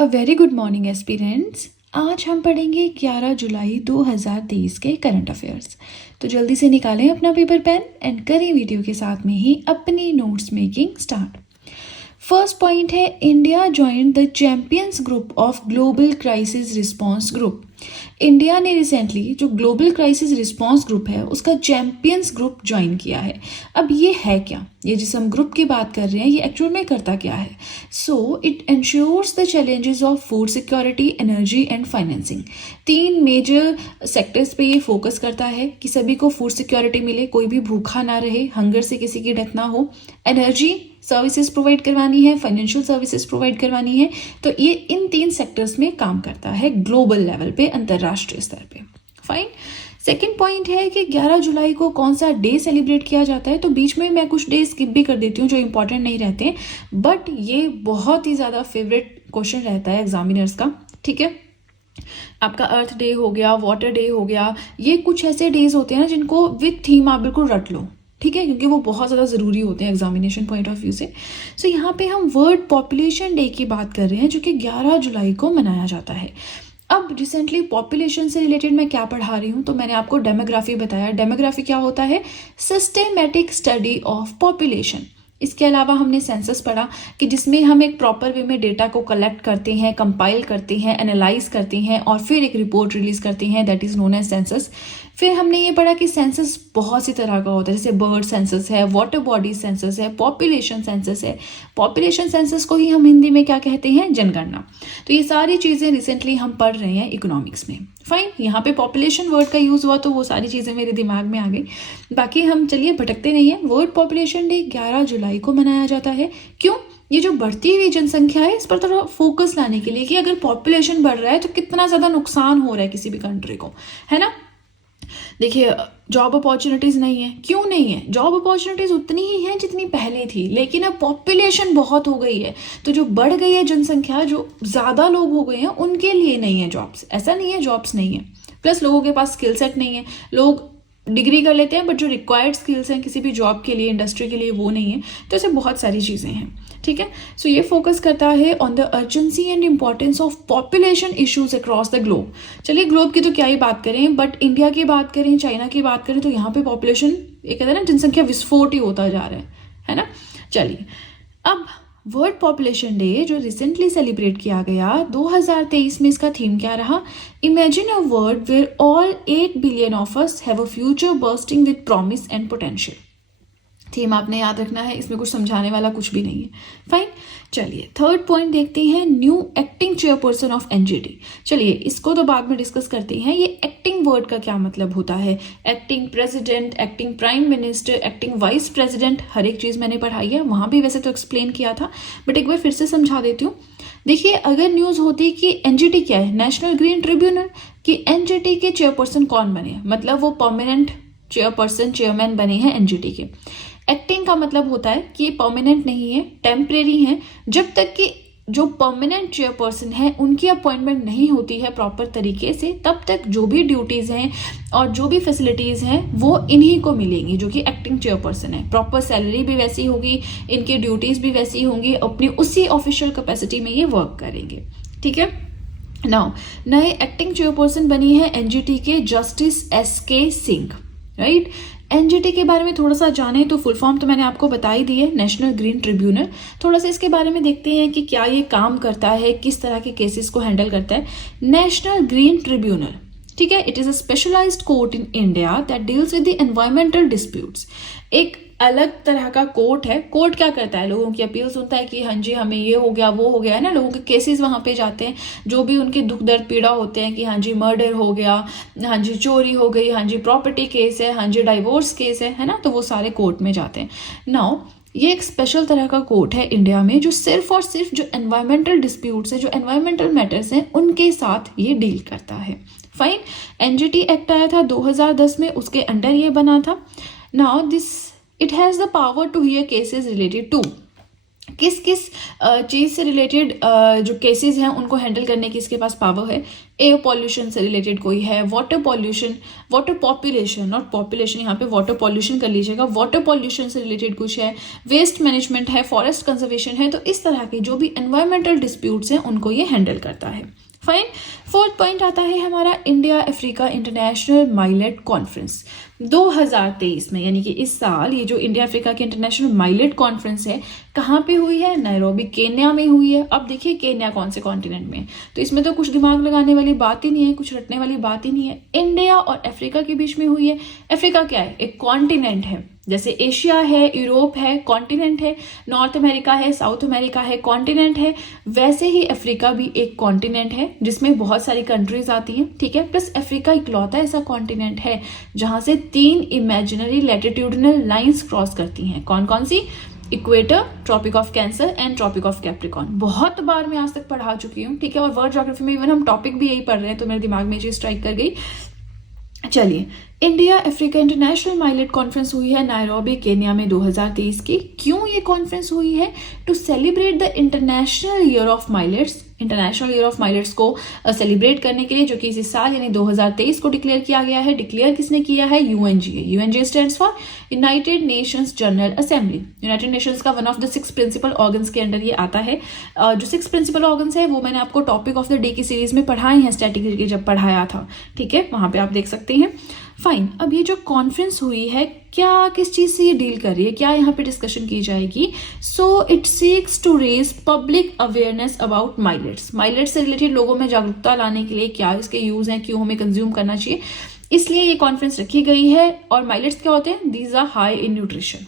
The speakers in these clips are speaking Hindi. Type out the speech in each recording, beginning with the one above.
A very good morning aspirants. आज हम पढ़ेंगे 11 जुलाई 2023 के करंट अफेयर्स। तो जल्दी से निकालें अपना पेपर पेन एंड करें वीडियो के साथ में ही अपनी notes making start. First point है, India joined the champions group of global crisis response group. India ने रिसेंटली जो ग्लोबल क्राइसिस रिस्पांस ग्रुप है उसका चैंपियंस ग्रुप ज्वाइन किया है। अब ये है क्या, ये जिस हम ग्रुप की बात कर रहे हैं ये एक्चुअल में करता क्या है? So it ensures the challenges of food security, energy and financing. तीन मेजर सेक्टर्स पे ये फोकस करता है कि सभी को फूड सिक्योरिटी मिले, कोई भी भूखा ना रहे, हंगर से किसी की डेथ ना हो, एनर्जी सर्विसेज प्रोवाइड करवानी है, फाइनेंशियल सर्विसेज प्रोवाइड करवानी है। तो ये इन तीन सेक्टर्स में काम करता है ग्लोबल लेवल पे, अंतर्राष्ट्रीय स्तर पे। फाइन। सेकेंड पॉइंट है कि 11 जुलाई को कौन सा डे सेलिब्रेट किया जाता है। तो बीच में मैं कुछ डे स्किप भी कर देती हूँ जो इंपॉर्टेंट नहीं रहते, बट ये बहुत ही ज़्यादा फेवरेट क्वेश्चन रहता है एग्जामिनर्स का। ठीक है, आपका अर्थ डे हो गया, वाटर डे हो गया, ये कुछ ऐसे डेज होते हैं ना जिनको विथ थीम आप बिल्कुल रट लो। ठीक है, क्योंकि वो बहुत ज़्यादा ज़रूरी होते हैं एग्जामिनेशन पॉइंट ऑफ व्यू से। सो यहाँ पे हम वर्ल्ड पॉपुलेशन डे की बात कर रहे हैं जो कि 11 जुलाई को मनाया जाता है। अब रिसेंटली पॉपुलेशन से रिलेटेड मैं क्या पढ़ा रही हूँ, तो मैंने आपको डेमोग्राफी बताया। डेमोग्राफी क्या होता है? Systematic study of population. इसके अलावा हमने सेंसस पढ़ा कि जिसमें हम एक प्रॉपर वे में डेटा को कलेक्ट करते हैं, कंपाइल करते हैं, एनालाइज करते हैं और फिर एक रिपोर्ट रिलीज करते हैं, that is known as census. फिर हमने ये पढ़ा कि सेंसस बहुत सी तरह का होता है, जैसे बर्ड सेंसस है, वाटर बॉडी सेंसस है, पॉपुलेशन सेंसस है। पॉपुलेशन सेंसस को ही हम हिंदी में क्या कहते हैं? जनगणना। तो ये सारी चीज़ें रिसेंटली हम पढ़ रहे हैं इकोनॉमिक्स में। फाइन, यहाँ पे पॉपुलेशन वर्ड का यूज़ हुआ तो वो सारी चीज़ें मेरे दिमाग में आ गई। बाकी हम चलिए भटकते नहीं है। वर्ल्ड पॉपुलेशन डे 11 जुलाई को मनाया जाता है। क्यों? ये जो बढ़ती हुई जनसंख्या है इस पर थोड़ा फोकस लाने के लिए कि अगर पॉपुलेशन बढ़ रहा है तो कितना ज़्यादा नुकसान हो रहा है किसी भी कंट्री को, है ना। देखिए, जॉब अपॉर्चुनिटीज नहीं है। क्यों नहीं है? जॉब अपॉर्चुनिटीज उतनी ही है जितनी पहले थी, लेकिन अब पॉपुलेशन बहुत हो गई है, तो जो बढ़ गई है जनसंख्या, जो ज्यादा लोग हो गए हैं, उनके लिए नहीं है जॉब्स। ऐसा नहीं है जॉब्स नहीं है, प्लस लोगों के पास स्किल सेट नहीं है। लोग डिग्री कर लेते हैं बट जो रिक्वायर्ड स्किल्स हैं किसी भी जॉब के लिए, इंडस्ट्री के लिए, वो नहीं है। तो ऐसे बहुत सारी चीज़ें हैं। ठीक है, सो ये फोकस करता है on the urgency and importance of population issues across the globe. चलिए, ग्लोब की तो क्या ही बात करें, बट इंडिया की बात करें, चाइना की बात करें, तो यहाँ पे पॉपुलेशन, ये कहते हैं ना, जनसंख्या विस्फोट ही होता जा रहा है ना। चलिए, अब वर्ल्ड पॉपुलेशन डे जो रिसेंटली सेलिब्रेट किया गया 2023 में, इसका थीम क्या रहा? Imagine a world where all 8 billion of us have a future bursting with promise and potential. Theme आपने याद रखना है, इसमें कुछ समझाने वाला कुछ भी नहीं है। फाइन, चलिए थर्ड पॉइंट देखते हैं, new acting chairperson of NGT. चलिए इसको तो बाद में डिस्कस करते हैं। ये एक्टिंग वर्ड का क्या मतलब होता है? Acting president, acting prime minister, acting vice president, हर एक चीज मैंने पढ़ाई है, वहां भी वैसे तो एक्सप्लेन किया था, बट एक बार फिर से समझा देती हूँ। देखिए, अगर न्यूज होती कि एनजीटी क्या है, नेशनल ग्रीन ट्रिब्यूनल, कि एनजीटी के चेयरपर्सन कौन बने, मतलब वो परमानेंट चेयरपर्सन, चेयरमैन बने हैं एनजीटी के। एक्टिंग का मतलब होता है कि परमानेंट नहीं है, टेम्परेरी है। जब तक कि जो परमानेंट चेयरपर्सन है उनकी अपॉइंटमेंट नहीं होती है प्रॉपर तरीके से, तब तक जो भी ड्यूटीज हैं और जो भी फैसिलिटीज हैं वो इन्हीं को मिलेंगी, जो कि एक्टिंग चेयरपर्सन है। प्रॉपर सैलरी भी वैसी होगी, इनकी ड्यूटीज भी वैसी होंगी, अपनी उसी ऑफिशियल कैपेसिटी में ये वर्क करेंगे। ठीक है, नाउ नए एक्टिंग चेयरपर्सन बनी है एनजीटी के justice S K Singh. Right, NGT के बारे में थोड़ा सा जाने तो फुल फॉर्म तो मैंने आपको बता ही दी है, नेशनल ग्रीन ट्रिब्यूनल। थोड़ा सा इसके बारे में देखते हैं कि क्या ये काम करता है, किस तरह के केसेस को हैंडल करता है। नेशनल ग्रीन ट्रिब्यूनल, ठीक है, it is a specialised court in India that deals with the environmental disputes. एक अलग तरह का कोर्ट है। कोर्ट क्या करता है? लोगों की अपील सुनता है कि हाँ जी हमें ये हो गया, वो हो गया, है ना। लोगों के केसेस वहां पे जाते हैं, जो भी उनके दुख दर्द पीड़ा होते हैं कि हाँ जी मर्डर हो गया, हाँ जी चोरी हो गई, हाँ जी प्रॉपर्टी केस है, हाँ जी डाइवोर्स केस है ना, तो वो सारे कोर्ट में जाते हैं। नाउ ये एक स्पेशल तरह का कोर्ट है इंडिया में जो सिर्फ और सिर्फ जो एनवायरमेंटल डिस्प्यूट्स है, जो एनवायरमेंटल मैटर्स हैं, उनके साथ ये डील करता है। फाइन, एनजीटी एक्ट आया था 2010 में, उसके अंडर ये बना था। Now this it has the power to hear cases related to किस किस चीज़ से रिलेटेड जो केसेस हैं उनको हैंडल करने की इसके पास पावर है। एयर पॉल्यूशन से रिलेटेड कोई है, water pollution, water population, not population, यहाँ पे वाटर पॉल्यूशन कर लीजिएगा, वाटर पॉल्यूशन से रिलेटेड कुछ है, वेस्ट मैनेजमेंट है, फॉरेस्ट कंजर्वेशन है। तो इस तरह के जो भी एनवायरमेंटल डिस्प्यूट्स हैं उनको ये हैंडल करता है। फाइन। फोर्थ पॉइंट आता है हमारा इंडिया अफ्रीका इंटरनेशनल माइलेट कॉन्फ्रेंस 2023 में, यानी कि इस साल ये जो इंडिया अफ्रीका की इंटरनेशनल माइलेट कॉन्फ्रेंस है कहाँ पे हुई है? नैरोबी केन्या में हुई है। अब देखिए केन्या कौन से कॉन्टिनेंट में, तो इसमें तो कुछ दिमाग लगाने वाली बात ही नहीं है, कुछ रटने वाली बात ही नहीं है। इंडिया और अफ्रीका के बीच में हुई है। अफ्रीका क्या है? एक कॉन्टिनेंट है, जैसे एशिया है, यूरोप है, कॉन्टिनेंट है, नॉर्थ अमेरिका है, साउथ अमेरिका है, कॉन्टिनेंट है। वैसे ही अफ्रीका भी एक कॉन्टिनेंट है जिसमें बहुत सारी कंट्रीज आती हैं, ठीक है। प्लस अफ्रीका इकलौता ऐसा कॉन्टिनेंट है जहां से 3 इमेजिनरी लैटिट्यूडिनल लाइंस क्रॉस करती हैं। कौन कौन सी? Equator, tropic of cancer and tropic of capricorn. बहुत बार मैं आज तक पढ़ा चुकी हूँ, ठीक है। और वर्ल्ड ज्योग्राफी में इवन हम टॉपिक भी यही पढ़ रहे हैं, तो मेरे दिमाग में ये चीज स्ट्राइक कर गई। चलिए, इंडिया अफ्रीका इंटरनेशनल माइलेट कॉन्फ्रेंस हुई है नायरोबी केन्या में 2023 की। क्यों ये कॉन्फ्रेंस हुई है? To celebrate the international year of millets. International year of millets को सेलिब्रेट करने के लिए, जो कि इसी साल यानी 2023 को डिक्लेयर किया गया है। डिक्लेयर किसने किया है? UNGA. UNGA stands for United Nations General Assembly. United Nations का one of the 6 principal organs के अंडर ये आता है। जो 6 प्रिंसिपल ऑर्गन्स है वो मैंने आपको टॉपिक ऑफ द डे की सीरीज में पढ़ाए हैं, स्टैटिक जब पढ़ाया था, ठीक है, वहां पे आप देख सकते हैं। फाइन। अब ये जो कॉन्फ्रेंस हुई है, क्या किस चीज से ये डील कर रही है, क्या यहाँ पे डिस्कशन की जाएगी? So it seeks to raise public awareness about millets. Millets से रिलेटेड लोगों में जागरूकता लाने के लिए क्या इसके यूज हैं, क्यों हमें कंज्यूम करना चाहिए, इसलिए ये कॉन्फ्रेंस रखी गई है। और माइलेट्स क्या होते हैं? These are high in nutrition,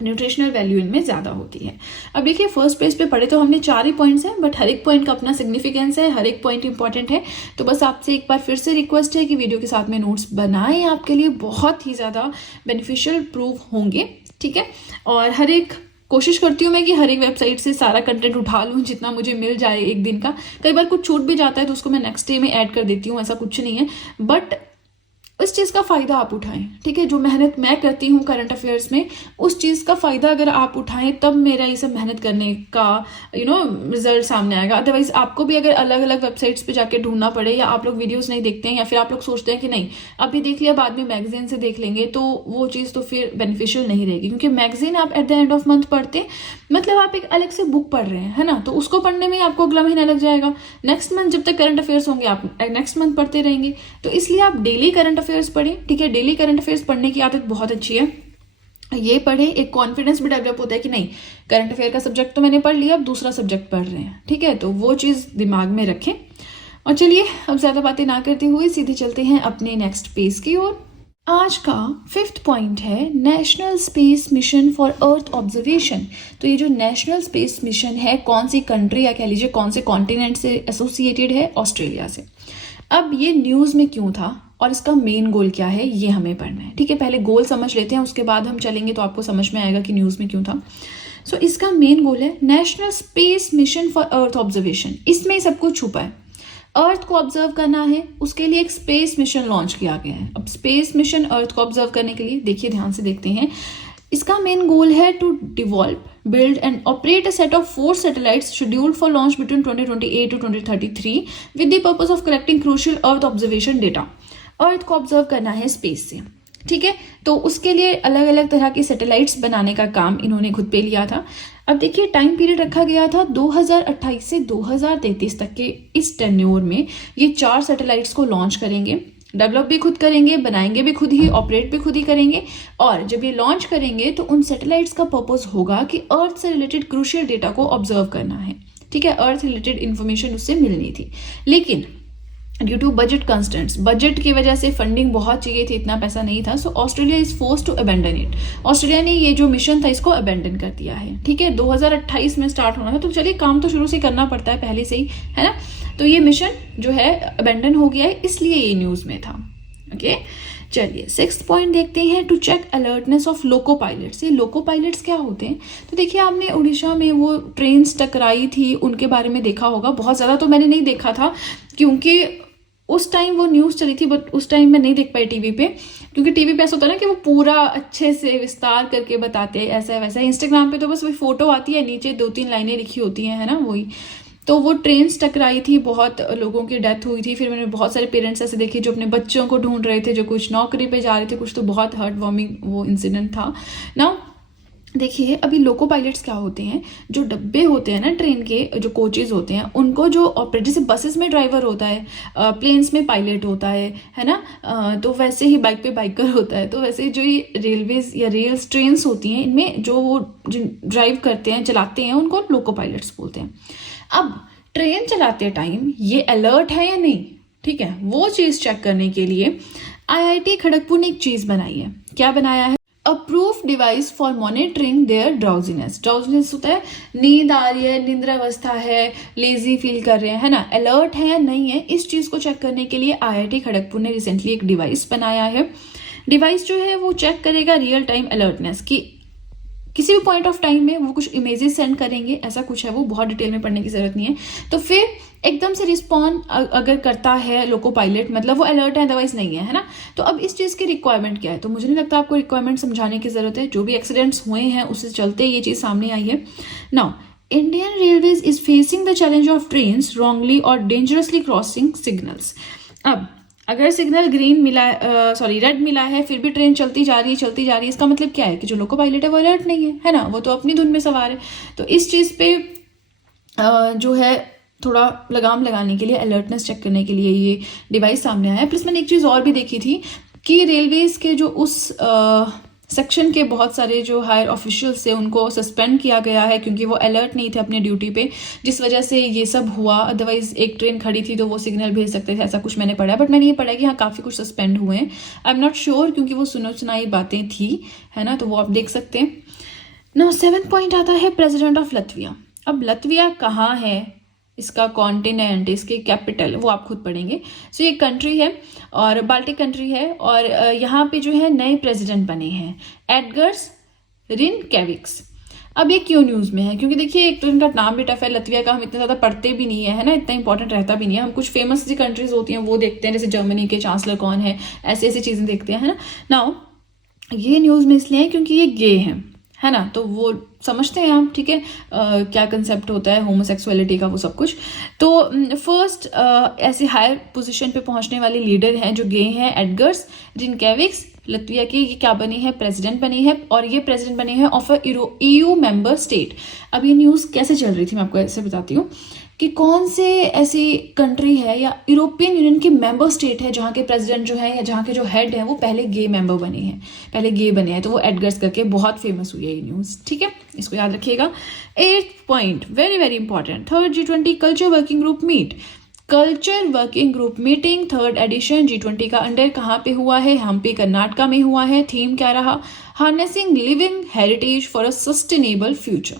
nutritional value इनमें ज्यादा होती है। अब देखिए, फर्स्ट पेज पे पढ़े तो हमने 4 ही पॉइंट्स हैं, बट हर एक पॉइंट का अपना सिग्निफिकेंस है, हर एक पॉइंट इंपॉर्टेंट है। तो बस आपसे एक बार फिर से रिक्वेस्ट है कि वीडियो के साथ में नोट्स बनाएं, आपके लिए बहुत ही ज्यादा बेनिफिशियल प्रूव होंगे, ठीक है। और हर एक कोशिश करती हूँ मैं कि हर एक वेबसाइट से सारा कंटेंट उठा लूँ जितना मुझे मिल जाए एक दिन का। कई बार कुछ छूट भी जाता है तो उसको मैं नेक्स्ट डे में ऐड कर देती हूँ, ऐसा कुछ नहीं है। बट इस चीज का फायदा आप उठाएं, ठीक है। जो मेहनत मैं करती हूँ करंट अफेयर्स में, उस चीज का फायदा अगर आप उठाएं तब मेरा ये सब मेहनत करने का रिजल्ट सामने आएगा। अदरवाइज आपको भी अगर अलग अलग वेबसाइट्स पे जाके ढूंढना पड़े, या आप लोग वीडियोस नहीं देखते हैं, या फिर आप लोग सोचते हैं कि नहीं अभी देख लिया बाद में मैगजीन से देख लेंगे, तो वो चीज तो फिर बेनिफिशियल नहीं रहेगी। क्योंकि मैगजीन आप at the end of month पढ़ते, मतलब आप एक अलग से बुक पढ़ रहे हैं, है ना, तो उसको पढ़ने में आपको अगला महीना लग जाएगा। नेक्स्ट मंथ जब तक करंट अफेयर्स होंगे आप नेक्स्ट मंथ पढ़ते रहेंगे। तो इसलिए आप डेली करंट अफेयर्स पढ़ें, ठीक है। डेली करंट अफेयर्स पढ़ने की आदत बहुत अच्छी है, ये पढ़े, एक कॉन्फिडेंस भी डेवलप होता है कि नहीं करंट अफेयर का सब्जेक्ट तो मैंने पढ़ लिया, अब दूसरा सब्जेक्ट पढ़ रहे हैं, ठीक है। तो वो चीज दिमाग में रखें। और चलिए, अब ज्यादा बातें ना करते हुए सीधे चलते हैं अपने नेक्स्ट पेज की ओर। आज का 5th पॉइंट है national space mission for earth observation. तो ये जो नेशनल स्पेस मिशन है, कौन सी कंट्री या कह लीजिए कौन से कॉन्टिनेंट से एसोसिएटेड है? ऑस्ट्रेलिया से। अब ये न्यूज में क्यों था और इसका मेन गोल क्या है, ये हमें पढ़ना है, ठीक है। पहले गोल समझ लेते हैं, उसके बाद हम चलेंगे तो आपको समझ में आएगा कि न्यूज में क्यों था। सो इसका मेन गोल है national space mission for earth observation. इसमें सब कुछ छुपा है। अर्थ को ऑब्जर्व करना है, उसके लिए एक स्पेस मिशन लॉन्च किया गया है। अब स्पेस मिशन अर्थ को ऑब्जर्व करने के लिए, देखिए ध्यान से देखते हैं, इसका मेन गोल है to devolve, build and operate a set of 4 satellites scheduled for launch between 2028 to 2033 with the purpose of collecting crucial Earth observation data. अर्थ को ऑब्जर्व करना है स्पेस से, ठीक है। तो उसके लिए अलग अलग तरह के सैटेलाइट्स बनाने का काम इन्होंने खुद पे लिया था। अब देखिए, टाइम पीरियड रखा गया था 2028 से 2033 तक के। इस टेन्योर में ये 4 सैटेलाइट्स को लॉन्च करेंगे, डेवलप भी खुद करेंगे, बनाएंगे भी खुद ही, ऑपरेट भी खुद ही करेंगे। और जब ये लॉन्च करेंगे तो उन सैटेलाइट्स का पर्पस होगा कि अर्थ से रिलेटेड क्रूशियल डेटा को ऑब्जर्व करना है, ठीक है। अर्थ रिलेटेड इंफॉर्मेशन उससे मिलनी थी, लेकिन due to budget constraints, budget की वजह से फंडिंग बहुत चाहिए थी, इतना पैसा नहीं था। So Australia is force to abandon it. Australia ने ये जो मिशन था इसको अबेंडन कर दिया है, ठीक है। 2028 में स्टार्ट होना था, तो चलिए काम तो शुरू से करना पड़ता है पहले से ही, है ना। तो ये मिशन जो है अबेंडन हो गया है, इसलिए ये न्यूज में था, ओके। चलिए 6th पॉइंट देखते हैं, to check alertness of loco pilots. ये लोको पायलट्स क्या होते हैं? तो देखिए, आपने उड़ीसा में वो ट्रेन टकराई थी, उनके बारे में देखा होगा। बहुत ज़्यादा तो मैंने नहीं देखा था, क्योंकि उस टाइम वो न्यूज़ चली थी, बट उस टाइम मैं नहीं देख पाई टीवी पे, क्योंकि टीवी पे ऐसा होता है ना कि वो पूरा अच्छे से विस्तार करके बताते हैं ऐसा वैसा। इंस्टाग्राम पे तो बस वही फोटो आती है, नीचे 2-3 लाइनें लिखी होती हैं, है ना, वही। तो वो ट्रेन टकराई थी, बहुत लोगों की डेथ हुई थी। फिर मैंने बहुत सारे पेरेंट्स ऐसे देखे जो अपने बच्चों को ढूंढ रहे थे, जो कुछ नौकरी पे जा रहे थे, कुछ तो बहुत हार्ट वार्मिंग वो इंसिडेंट था ना। देखिए अभी लोको पायलट्स क्या होते हैं, जो डब्बे होते हैं ना ट्रेन के, जो कोचेज होते हैं, उनको जो ऑपरेट, जैसे बसेस में ड्राइवर होता है, प्लेन्स में पायलट होता है ना, तो वैसे ही बाइक पे बाइकर होता है। तो वैसे जो ये रेलवेज या रेल्स ट्रेन्स होती हैं, इनमें जो वो ड्राइव करते हैं, चलाते हैं, उनको लोको पायलट्स बोलते हैं। अब ट्रेन चलाते टाइम ये अलर्ट है या नहीं, ठीक है, वो चीज़ चेक करने के लिए IIT खड़गपुर ने एक चीज़ बनाई है। क्या बनाया है? Approve device for monitoring their drowsiness. Drowsiness होता है नींद आ रही है, निंद्रावस्था है, लेजी फील कर रहे हैं, है ना, अलर्ट है या नहीं है, इस चीज़ को चेक करने के लिए IIT खड़गपुर ने रिसेंटली एक डिवाइस बनाया है। डिवाइस जो है वो चेक करेगा रियल टाइम अलर्टनेस की, किसी भी पॉइंट ऑफ टाइम में वो कुछ इमेजेस सेंड करेंगे, ऐसा कुछ है, वो बहुत डिटेल में पढ़ने की जरूरत नहीं है। तो फिर एकदम से रिस्पॉन्ड अगर करता है लोको पायलट, मतलब वो अलर्ट है, अदरवाइज नहीं है, है ना। तो अब इस चीज़ की रिक्वायरमेंट क्या है, तो मुझे नहीं लगता आपको रिक्वायरमेंट समझाने की जरूरत है। जो भी एक्सीडेंट्स हुए हैं उससे चलते ये चीज़ सामने आई है। Now Indian railways is facing the challenge of trains wrongly और डेंजरसली क्रॉसिंग सिग्नल्स। अब अगर सिग्नल ग्रीन मिला, रेड मिला है, फिर भी ट्रेन चलती जा रही है, इसका मतलब क्या है कि जो लोको पायलट है वो अलर्ट नहीं है ना, वो तो अपनी धुन में सवार है। तो इस चीज़ पे जो है थोड़ा लगाम लगाने के लिए, अलर्टनेस चेक करने के लिए ये डिवाइस सामने आया है। प्लस मैंने एक चीज़ और भी देखी थी कि रेलवेज के जो उस सेक्शन के बहुत सारे जो हायर ऑफिशियल्स थे उनको सस्पेंड किया गया है, क्योंकि वो अलर्ट नहीं थे अपने ड्यूटी पे, जिस वजह से ये सब हुआ। अदरवाइज एक ट्रेन खड़ी थी तो वो सिग्नल भेज सकते थे, ऐसा कुछ मैंने पढ़ा है। बट मैंने ये पढ़ा कि हाँ काफ़ी कुछ सस्पेंड हुए हैं। आई एम नॉट श्योर, क्योंकि वो सुनो सुनाई बातें थी, है ना, तो वो आप देख सकते हैं ना। 7th पॉइंट आता है प्रेसिडेंट ऑफ लतविया। अब लतविया कहाँ है, इसका कॉन्टिनेंट, इसके कैपिटल, वो आप खुद पढ़ेंगे। सो ये कंट्री है और बाल्टिक कंट्री है, और यहाँ पे जो है नए प्रेसिडेंट बने हैं, एडगर्स रिनकेविक्स। अब ये क्यों न्यूज़ में है, क्योंकि देखिए एक तो इनका नाम भी टफ है, लतविया का हम इतना ज़्यादा पढ़ते भी नहीं है ना, इतना इंपॉर्टेंट रहता भी नहीं है। हम कुछ फेमस सी कंट्रीज होती हैं वो देखते हैं, जैसे जर्मनी के चांसलर कौन है, ऐसी ऐसी चीज़ें देखते हैं, है ना। नाउ ये न्यूज़ में इसलिए है क्योंकि ये गे हैं, है ना, तो वो समझते हैं आप, ठीक है, क्या कंसेप्ट होता है होमोसेक्सुअलिटी का, वो सब कुछ। तो फर्स्ट ऐसे हायर पोजीशन पे पहुंचने वाले लीडर हैं जो गे हैं, एडगर्स रिनकेविक्स, लतविया के। ये क्या बनी है, प्रेसिडेंट बनी है, और ये प्रेसिडेंट बनी है of a EU member state. अब ये न्यूज़ कैसे चल रही थी मैं आपको ऐसे बताती हूँ कि कौन से ऐसी कंट्री है या यूरोपियन यूनियन की मेंबर स्टेट है जहाँ के प्रेसिडेंट जो है या जहाँ के जो हेड हैं वो पहले गे मेंबर बने हैं, पहले गे बने हैं। तो वो एडगर्स करके बहुत फेमस हुई है ये न्यूज़, ठीक है, इसको याद रखिएगा। 8th point very very important, 3rd G20 culture working group meet. Culture working group meeting 3rd edition G20 का अंडर कहाँ पे हुआ है, हम्पी कर्नाटका में हुआ है। थीम क्या रहा, harnessing living heritage for a sustainable future.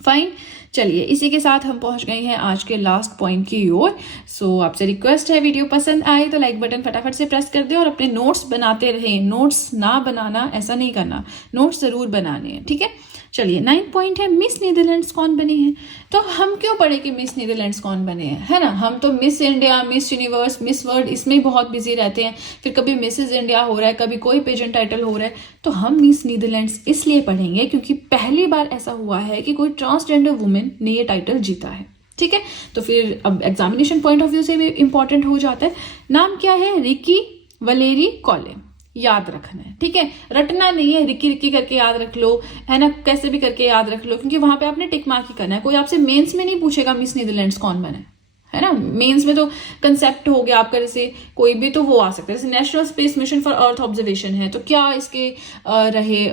Fine, चलिए इसी के साथ हम पहुंच गए हैं आज के लास्ट पॉइंट की ओर। सो आपसे रिक्वेस्ट है, वीडियो पसंद आए तो लाइक बटन फटाफट से प्रेस कर दें और अपने नोट्स बनाते रहें। नोट्स ना बनाना ऐसा नहीं करना, नोट्स जरूर बनाने हैं, ठीक है। चलिए 9th पॉइंट है, मिस नीदरलैंड्स कौन बने हैं। तो हम क्यों पढ़े कि मिस नीदरलैंड्स कौन बने हैं, है ना। हम तो miss India, miss universe, miss world इसमें बहुत बिजी रहते हैं। फिर कभी मिसेज इंडिया हो रहा है, कभी कोई पेजेंट टाइटल हो रहा है। तो हम मिस नीदरलैंड्स इसलिए पढ़ेंगे क्योंकि पहली बार ऐसा हुआ है कि कोई ट्रांसजेंडर वुमेन ने ये टाइटल जीता है, ठीक है। तो फिर अब एग्जामिनेशन पॉइंट ऑफ व्यू से भी इंपॉर्टेंट हो जाता है। नाम क्या है, रिकी वलेरी कॉलिन, याद रखना है, ठीक है, रटना नहीं है, रिकी रिकी करके याद रख लो, है ना, कैसे भी करके याद रख लो, क्योंकि वहां पे आपने टिक मार्क ही करना है। कोई आपसे मेंस में नहीं पूछेगा मिस नीदरलैंड्स कौन बने, है ना। मेंस में तो कंसेप्ट हो गया आपका, जैसे कोई भी तो वो आ सकता है, जैसे national space mission for earth observation है, तो क्या इसके रहे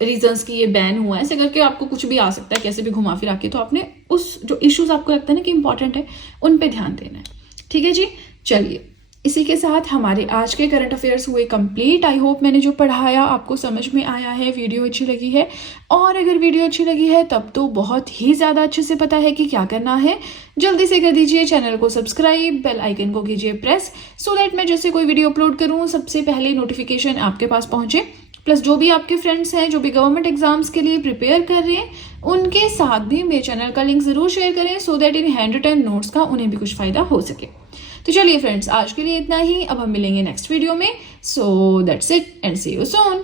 रीजंस की ये बैन हुआ है, ऐसे करके आपको कुछ भी आ सकता है, कैसे भी घुमा फिरा के। तो आपने उस जो इश्यूज आपको लगता है ना कि इंपॉर्टेंट है, उन पे ध्यान देना है, ठीक है जी। चलिए इसी के साथ हमारे आज के करंट अफेयर्स हुए कंप्लीट। आई होप मैंने जो पढ़ाया आपको समझ में आया है, वीडियो अच्छी लगी है। और अगर वीडियो अच्छी लगी है तब तो बहुत ही ज़्यादा अच्छे से पता है कि क्या करना है। जल्दी से कर दीजिए चैनल को सब्सक्राइब, बेल आइकन को कीजिए प्रेस, सो दैट मैं जैसे कोई वीडियो अपलोड करूँ सबसे पहले नोटिफिकेशन आपके पास पहुँचे। प्लस जो भी आपके फ्रेंड्स हैं जो भी गवर्नमेंट एग्जाम्स के लिए प्रिपेयर कर रहे हैं उनके साथ भी मेरे चैनल का लिंक जरूर शेयर करें, so that in hand written notes का उन्हें भी कुछ फायदा हो सके। तो चलिए फ्रेंड्स, आज के लिए इतना ही। अब हम मिलेंगे नेक्स्ट वीडियो में। So that's it and see you soon.